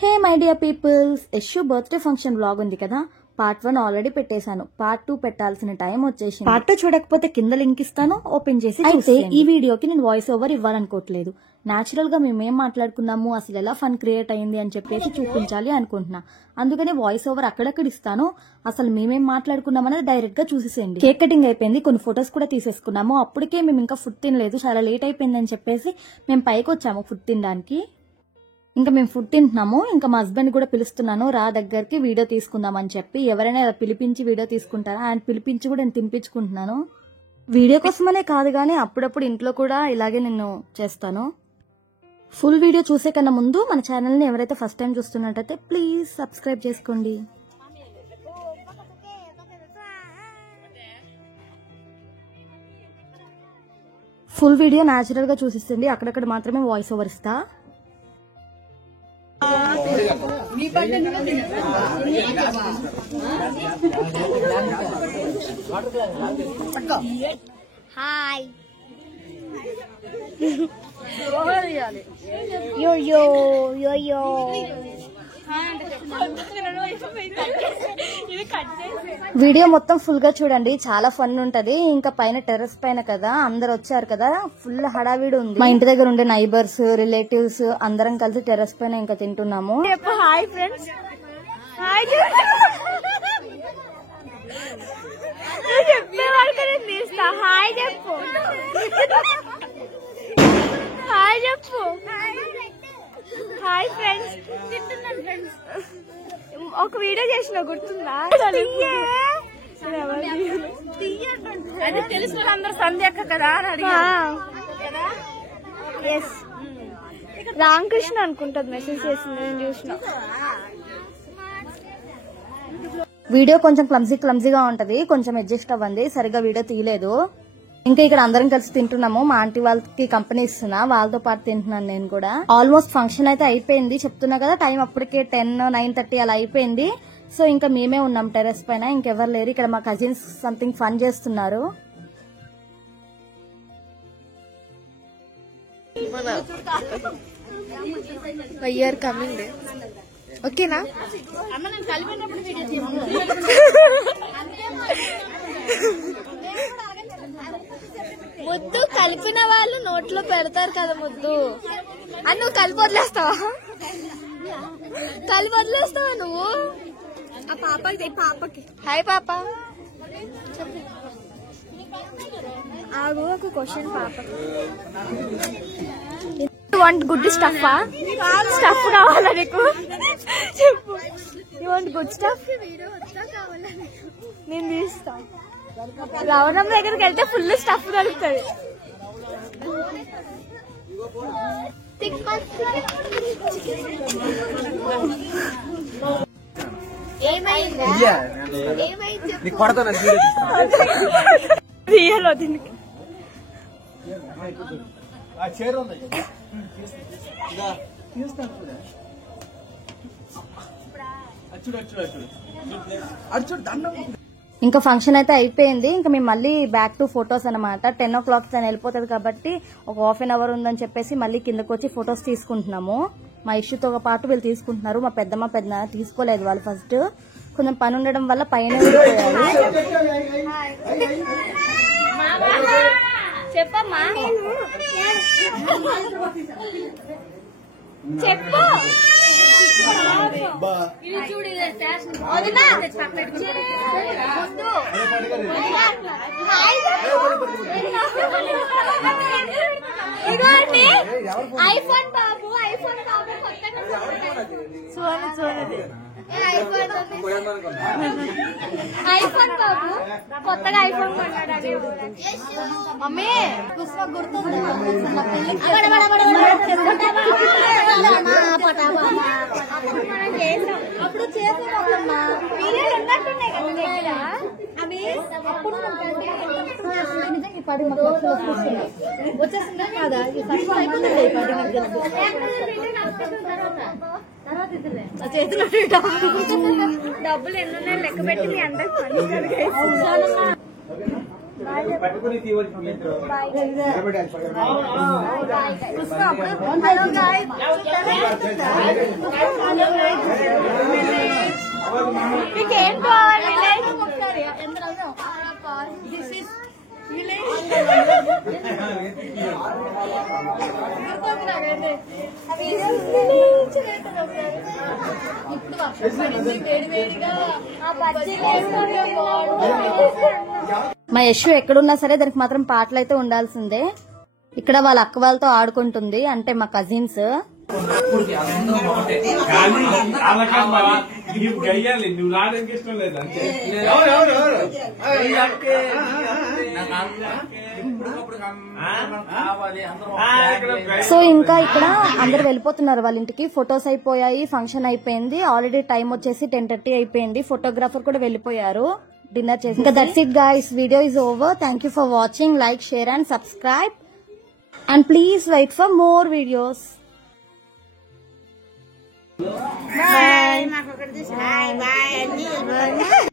Hey my dear peoples, Yashu birthday function vlog ఉంది కదా, part 1 already పెట్టేశాను. పార్ట్ 2 పెట్టాల్సిన టైం వచ్చేసింది. పార్ట్ 2 చూడకపోతే కింద లింక్ ఇస్తాను, ఓపెన్ చేసి అయితే ఈ వీడియోకి నేను వాయిస్ ఓవర్ ఇవ్వాలనుకోవట్లేదు. న్యాచురల్ గా మేమేం మాట్లాడుకున్నాము, అసలు ఎలా ఫన్ క్రియేట్ అయింది అని చెప్పేసి చూపించాలి అనుకుంటున్నా. అందుకనే వాయిస్ ఓవర్ అక్కడక్కడ ఇస్తాను. అసలు మేమేం మాట్లాడుకున్నాం అనేది డైరెక్ట్ గా చూసేసేయండి. కేక్ కటింగ్ అయిపోయింది, కొన్ని ఫొటోస్ కూడా తీసేసుకున్నాము. అప్పటికే మేము ఇంకా ఫుడ్ తినలేదు, చాలా లేట్ అయిపోయింది అని చెప్పేసి మేము పైకి వచ్చాము ఫుడ్ తినడానికి. ఇంకా మేము ఫుడ్ తింటున్నాము. ఇంకా మా హస్బెండ్ కూడా పిలుస్తున్నాను, రా దగ్గరికి వీడియో తీసుకుందాం అని చెప్పి. ఎవరైనా పిలిపించి వీడియో తీసుకుంటారా, ఆయన పిలిపించి కూడా నేను తినిపించుకుంటున్నాను. వీడియో కోసమనే కాదు కానీ అప్పుడప్పుడు ఇంట్లో కూడా ఇలాగే నేను చేస్తాను. ఫుల్ వీడియో చూసే కన్నా ముందు మన ఛానల్ని ఎవరైతే ఫస్ట్ టైం చూస్తున్నట్టయితే ప్లీజ్ సబ్స్క్రైబ్ చేసుకోండి. ఫుల్ వీడియో న్యాచురల్ గా చూసిస్తుంది, అక్కడక్కడ మాత్రమే వాయిస్ ఓవర్ ఇస్తా. హాయ్ యో యో యో యో. వీడియో మొత్తం ఫుల్ గా చూడండి, చాలా ఫన్ ఉంటది. ఇంకా పైన టెర్రస్ పైన కదా, అందరు వచ్చారు కదా, ఫుల్ హడావిడి ఉంది. మా ఇంటి దగ్గర ఉండే నైబర్స్, రిలేటివ్స్ అందరం కలిసి టెర్రస్ పైన ఇంకా తింటున్నాము. హాయ్ ఫ్రెండ్స్, హాయ్ చెప్పేవాళ్ళ హాయ్ చెప్పు, హాయ్ చెప్పు. హాయ్ ఫ్రెండ్స్, ఒక వీడియో చేసిన గుర్తుందా? అది తెలిసిన అందరు సంధ్య అక్క కదా అని అడిగా. రామకృష్ణ అనుకుంటుంది మెసేజ్ చేసింది, నేను చూసిన. వీడియో కొంచెం క్లమ్జీగా ఉంటది, కొంచెం అడ్జస్ట్ అవ్వండి. సరిగా వీడియో తీయలేదు. ఇంకా ఇక్కడ అందరం కలిసి తింటున్నాము. మా ఆంటీ వాళ్ళకి కంపెనీ ఇస్తున్నా, వాళ్ళతో పాటు తింటున్నాను నేను కూడా. ఆల్మోస్ట్ ఫంక్షన్ అయితే అయిపోయింది, చెప్తున్నా కదా టైం అప్పటికే 10-9:30 అలా అయిపోయింది. సో ఇంకా మేమే ఉన్నాం టెర్రస్ పైన, ఇంకెవరు లేరు. ఇక్కడ మా కజిన్స్ సంథింగ్ ఫన్ చేస్తున్నారు. కమింగ్ ఓకేనా? ముద్దు కలిపిన వాళ్ళు నోట్లో పెడతారు కదా ముద్దు. అని నువ్వు కలిపి వదిలేస్తావా? కలిపి వదిలేస్తావా నువ్వు? ఆ పాపకి హాయ్ పాప ఆగు, ఒక క్వశ్చన్ పాప. వాంట్ గుడ్ స్టఫ్ స్టఫ్ కావాలా నీకు? చెప్పు. You want good stuff? నేను తీస్తా. రవణం దగ్గరికి వెళ్తే ఫుల్ స్టఫ్ దొరుకుతుంది. రియల్ దీనికి ఇంకా ఫంక్షన్ అయితే అయిపోయింది. ఇంకా మేము మళ్ళీ బ్యాక్ టు ఫొటోస్ అనమాట. 10 o'clock తను వెళ్ళిపోతుంది కాబట్టి ఒక ½ an hour ఉందని చెప్పేసి మళ్ళీ కిందకు వచ్చి ఫొటోస్ తీసుకుంటున్నాము. మా ఇష్యూతో పాటు వీళ్ళు తీసుకుంటున్నారు. మా పెద్దనాన్న తీసుకోలేదు, వాళ్ళు ఫస్ట్ కొంచెం పని ఉండడం వల్ల పైన వెళ్ళిపోయారు. చెప్పమ్మా, చెప్పు. ఐఫోన్ బాబు, ఐఫోన్ బాబు చూడండి. ఐఫోన్ బాబు కొత్తగా ఐఫోన్ కొన్నాడు. మమ్మీ పుష్ప గుర్తుంది అప్పుడు చేసామమ్మా. వీడియోలు ఉన్నట్టున్నాయి కదా అవి. అప్పుడు వచ్చేసిందా కాదా? డబ్బులు ఎన్నున్నాయి లెక్క పెట్టి మీ అందరికి పట్టుకుని తీయవచ్చు. మా యశు ఎక్కడున్నా సరే దానికి మాత్రం పాటలు అయితే ఉండాల్సిందే. ఇక్కడ వాళ్ళ అక్క వాళ్ళతో ఆడుకుంటుంది, అంటే మా కజిన్స్. సో ఇంకా ఇక్కడ అందరు వెళ్ళిపోతున్నారు వాళ్ళ ఇంటికి. ఫొటోస్ అయిపోయాయి, ఫంక్షన్ అయిపోయింది, ఆల్రెడీ టైం వచ్చేసి 10:30 అయిపోయింది. ఫోటోగ్రాఫర్ కూడా వెళ్ళిపోయారు డిన్నర్ చేసి. ఇంకా that's it guys, video is over. Thank you for watching. Like, share and subscribe and please wait for more videos. Bye. Bye. Bye.